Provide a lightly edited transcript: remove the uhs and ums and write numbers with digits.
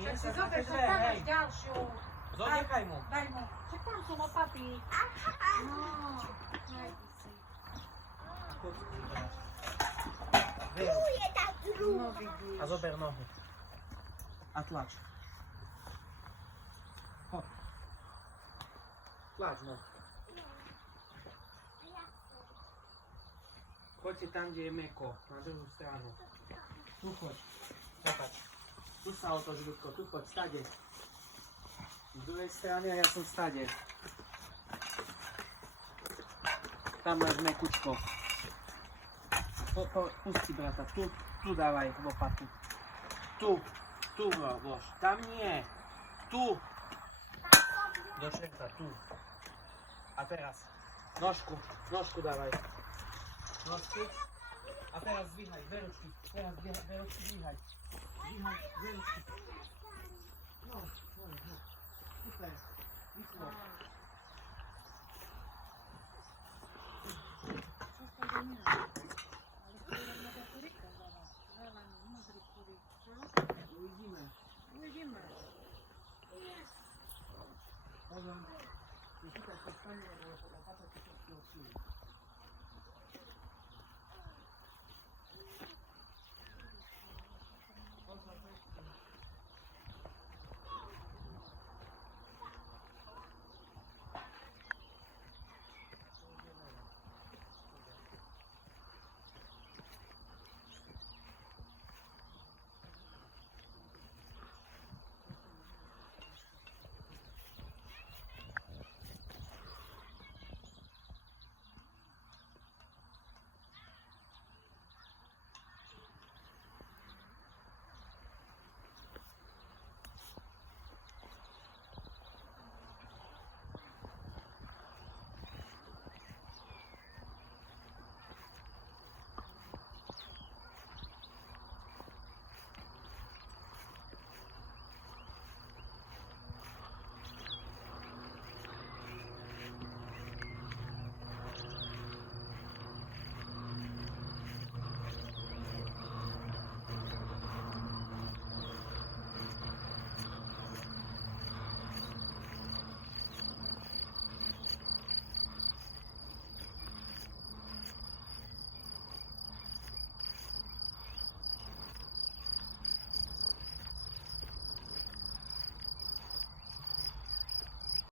Nie Čak sa si zober, zle, však tam máš hej. ďalšiu. Zodechaj mu. Daj mu. Však tam sú lopaty. No, nájdi si. Poď, Tu je tá No, druhá. vidíš. a zober nohu. A tlač. Hop. Tlač nohu. Choďte tam, kde je meko, na druhú stranu. Tu choď. Zapač. Tu sa otoč, Ľudko, tu choď, stade. Z druhej strany a ja som stade. Tam máš mekučko. Pusti brata, tu dávaj lopatu. Tu vlož. Tam nie. Tu. Do šerta, tu. A teraz nožku dávaj. Nožky. A teraz zdvíhaj, dve ručky. Teraz dve ručky zdvíhaj. Zdvíhaj, dve ručky. No. Super. Vyšlo. Čo sa zaujíma? Ale to je rovnaká kurika veľa. Veľa modrých kurík. Čo? Uvidíme. Uvidíme. Pozor. Vyšítaj, keď stane, lopata ti to skôr.